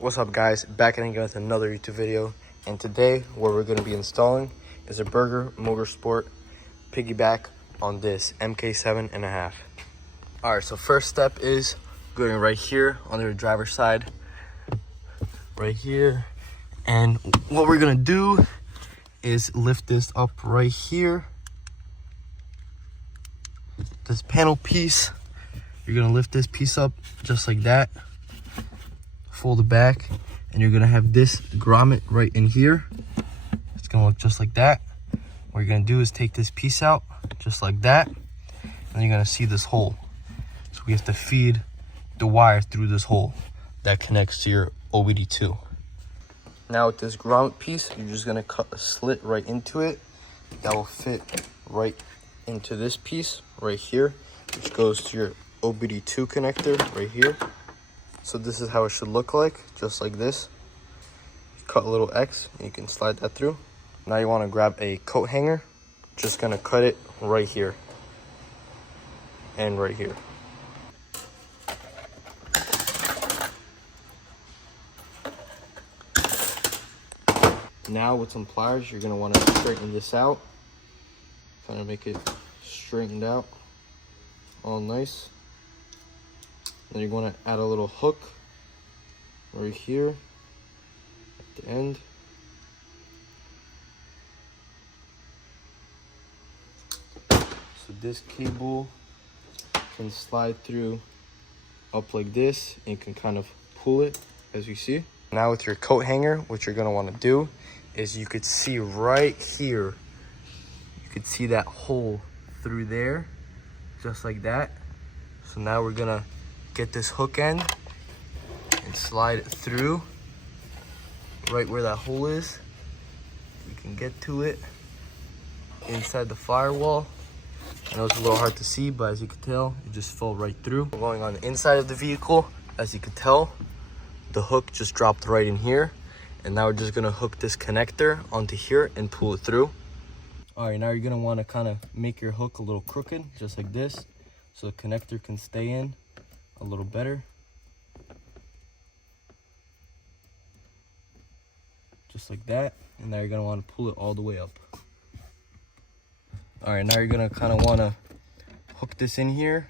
What's up, guys? Back again with another YouTube video, and today what we're going to be installing is a Burger Motorsport piggyback on this Mk7.5. All right, so first step is going right here on the driver's side, right here, and what we're going to do is lift this up right here. This panel piece, you're going to lift this piece up just like that, fold it back, and you're gonna have this grommet right in here. It's gonna look just like that. What you're gonna do is take this piece out just like that, and you're gonna see this hole. So we have to feed the wire through this hole that connects to your OBD2. Now with this grommet piece, you're just gonna cut a slit right into it that will fit right into this piece right here, which goes to your OBD2 connector right here. So this is how it should look like, just like this. Cut a little X and you can slide that through. Now you want to grab a coat hanger. Just gonna cut it right here and right here. Now with some pliers, you're gonna want to straighten this out. Kind of make it straightened out, all nice. Then you're going to add a little hook right here at the end. So this cable can slide through up like this, and you can kind of pull it as you see. Now with your coat hanger, what you're going to want to do is you could see right here, you could see that hole through there, just like that. So now we're going to get this hook end and slide it through right where that hole is. You can get to it inside the firewall. I know it's a little hard to see, but as you can tell, it just fell right through. We're going on the inside of the vehicle. As you can tell, the hook just dropped right in here, and now we're just gonna hook this connector onto here and pull it through. All right, now you're gonna want to kind of make your hook a little crooked, just like this, so the connector can stay in a little better. Just like that. And now you're gonna want to pull it all the way up. All right, now you're gonna kind of want to hook this in here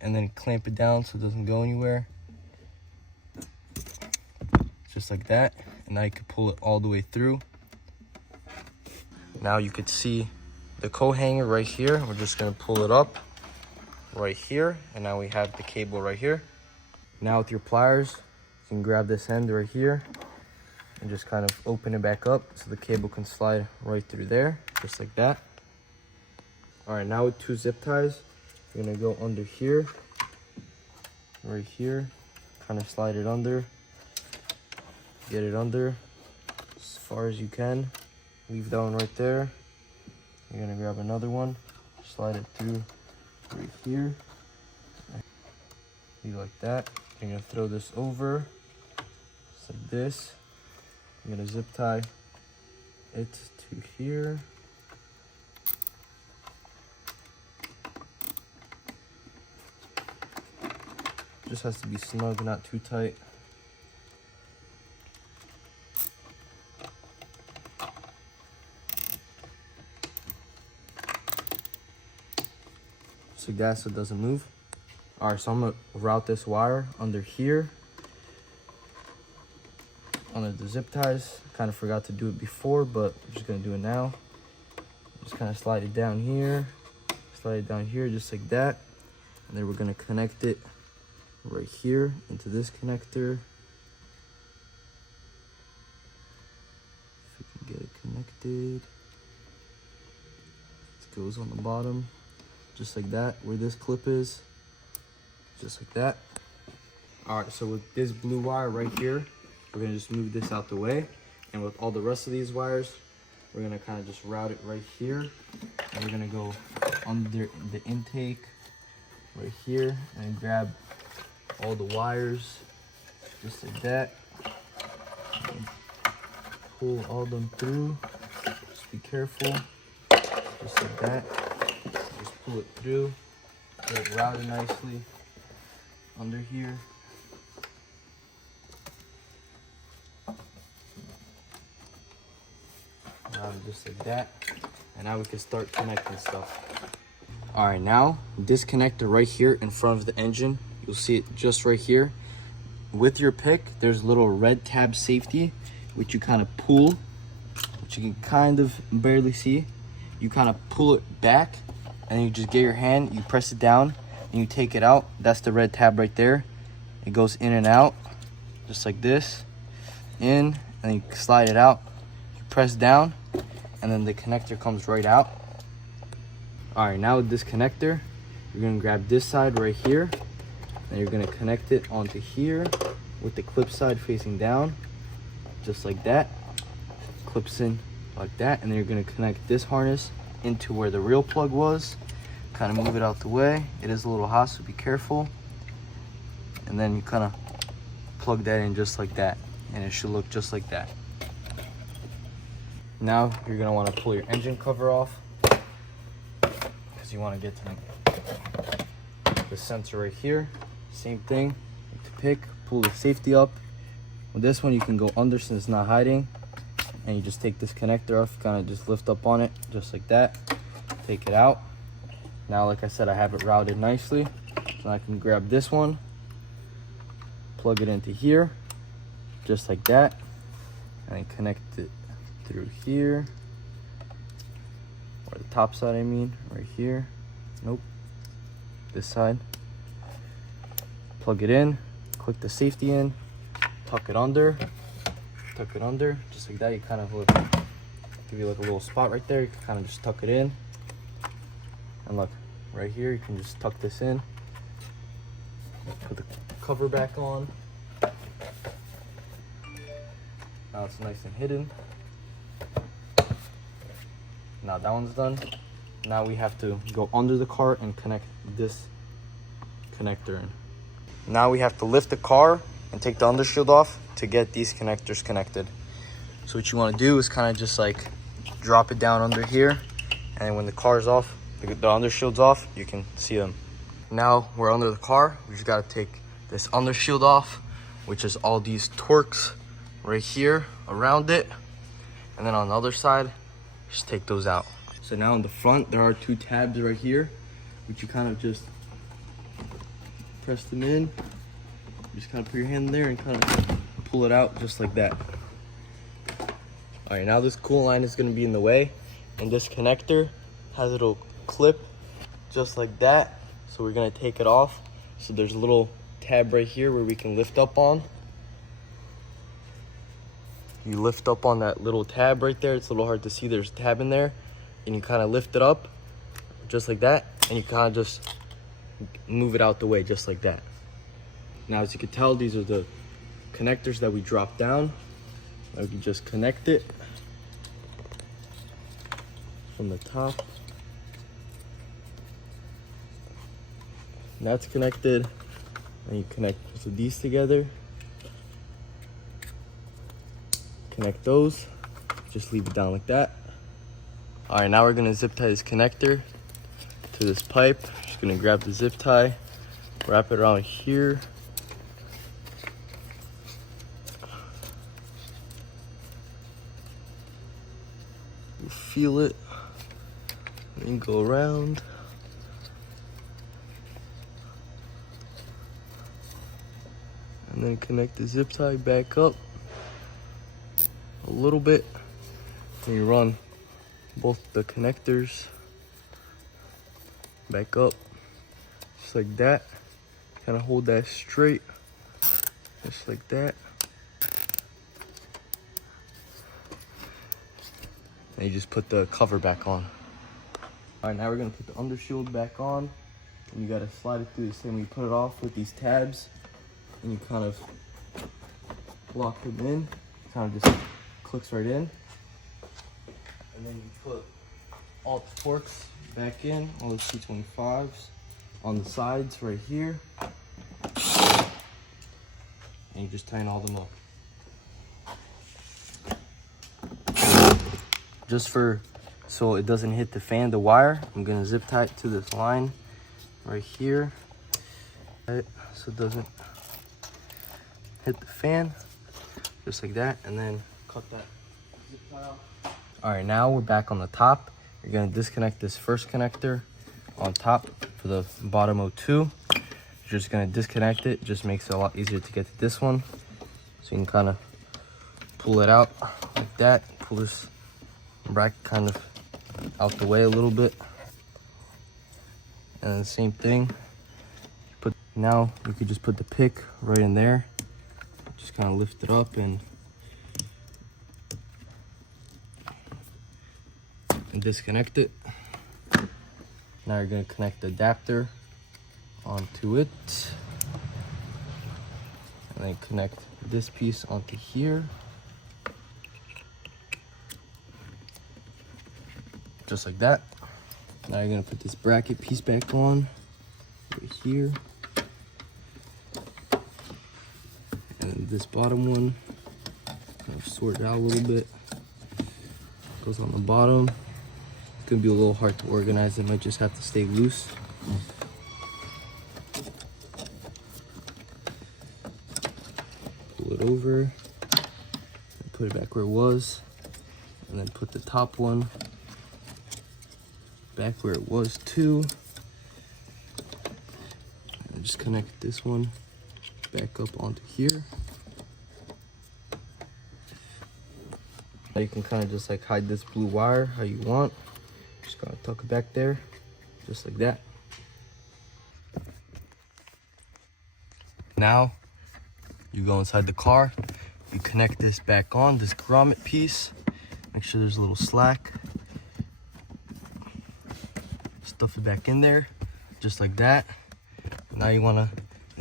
and then clamp it down so it doesn't go anywhere. Just like that. And now you can pull it all the way through. Now you could see the coat hanger right here. We're just gonna pull it up right here, and now we have the cable right here. Now with your pliers, you can grab this end right here and just kind of open it back up so the cable can slide right through there, just like that. All right, now with two zip ties, you're gonna go under here, right here, kind of slide it under, get it under as far as you can, leave that one right there. You're gonna grab another one, slide it through right here, be like that. You're gonna throw this over, just like this. You're gonna zip tie it to here. Just has to be snug, not too tight. So that so it doesn't move. All right, so I'm gonna route this wire under here, under the zip ties. Kind of forgot to do it before, but I'm just gonna do it now. Just kind of slide it down here, just like that. And then we're gonna connect it right here into this connector. If we can get it connected. It goes on the bottom, just like that, where this clip is. Just like that. All right, so with this blue wire right here, we're gonna just move this out the way. And with all the rest of these wires, we're gonna kind of just route it right here. And we're gonna go under the intake right here and grab all the wires, just like that. And pull all them through, just be careful, just like that. Just pull it through, get it routed nicely under here. just like that. And now we can start connecting stuff. All right, now this connector right here in front of the engine, you'll see it just right here. With your pick, there's a little red tab safety, which you kind of pull, which you can kind of barely see. You kind of pull it back, and you just get your hand, you press it down, and you take it out. That's the red tab right there. It goes in and out, just like this. In, and you slide it out. You press down, and then the connector comes right out. All right, now with this connector, you're gonna grab this side right here, and you're gonna connect it onto here with the clip side facing down, just like that. Clips in like that, and then you're gonna connect this harness into where the real plug was. Kind of move it out the way. It is a little hot, so be careful. And then you kind of plug that in just like that, and it should look just like that. Now you're gonna want to pull your engine cover off, because you want to get to the sensor right here. Same thing, to pick, pull the safety up. With this one, you can go under since it's not hiding, and you just take this connector off, kind of just lift up on it, just like that. Take it out. Now, like I said, I have it routed nicely, so I can grab this one, plug it into here, just like that, and then connect it through here, or the top side, I mean, right here. Nope, this side. Plug it in, click the safety in, tuck it under, just like that. You kind of look, give you like a little spot right there. You can kind of just tuck it in, and look, right here, you can just tuck this in, put the cover back on. Now it's nice and hidden. Now that one's done. Now we have to go under the car and connect this connector in. Now we have to lift the car and take the undershield off to get these connectors connected. So what you want to do is kind of just like drop it down under here, and when the car's off, the undershield's off, you can see them. Now we're under the car. We just got to take this undershield off, which is all these Torx right here around it, and then on the other side, just take those out. So now in the front, there are two tabs right here, which you kind of just press them in. You just kind of put your hand in there and kind of pull it out just like that. All right, now this coolant line is going to be in the way, and this connector has a little clip just like that. So we're going to take it off. So there's a little tab right here where we can lift up on. You lift up on that little tab right there. It's a little hard to see. There's a tab in there, and you kind of lift it up just like that, and you kind of just move it out the way just like that. Now, as you can tell, these are the connectors that we dropped down. I can just connect it from the top. And that's connected, and you connect both of these together. Connect those, just leave it down like that. All right, now we're gonna zip tie this connector to this pipe. Just gonna grab the zip tie, wrap it around here. You feel it, and then go around. And then connect the zip tie back up a little bit, and you run both the connectors back up just like that. Kind of hold that straight just like that, and you just put the cover back on. All right, now we're gonna put the undershield back on, and you gotta slide it through the same way you put it off with these tabs, and you kind of lock them in. Kind of just clicks right in, and then you put all the Torx back in, all the T25s on the sides right here, and you just tighten all them up. Just so it doesn't hit the fan, the wire, I'm gonna zip tie it to this line right here, right, so it doesn't hit the fan, just like that, and then cut that zip tie out. All right, now we're back on the top. You're gonna disconnect this first connector on top for the bottom O2. You're just gonna disconnect it. Just makes it a lot easier to get to this one. So you can kind of pull it out like that. Pull this bracket kind of out the way a little bit. And then the same thing. Now you could just put the pick right in there. Just kind of lift it up and disconnect it. Now you're going to connect the adapter onto it. And then connect this piece onto here. Just like that. Now you're going to put this bracket piece back on right here. And then this bottom one, kind of sort it out a little bit. Goes on the bottom. It's gonna be a little hard to organize. It might just have to stay loose. Pull it over, put it back where it was, and then put the top one back where it was too. And just connect this one back up onto here. Now you can kind of just like hide this blue wire how you want. Just gotta tuck it back there, just like that. Now you go inside the car, you connect this back on, this grommet piece. Make sure there's a little slack. Stuff it back in there, just like that. Now you wanna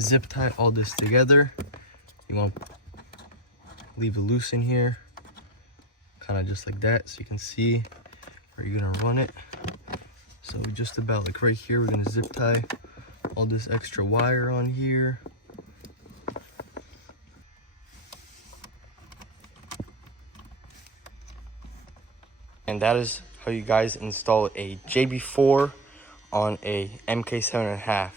zip tie all this together. You want to leave it loose in here, kind of just like that, so you can see where you're gonna run it. So just about like right here, we're gonna zip tie all this extra wire on here. And that is how you guys install a JB4 on a Mk7.5.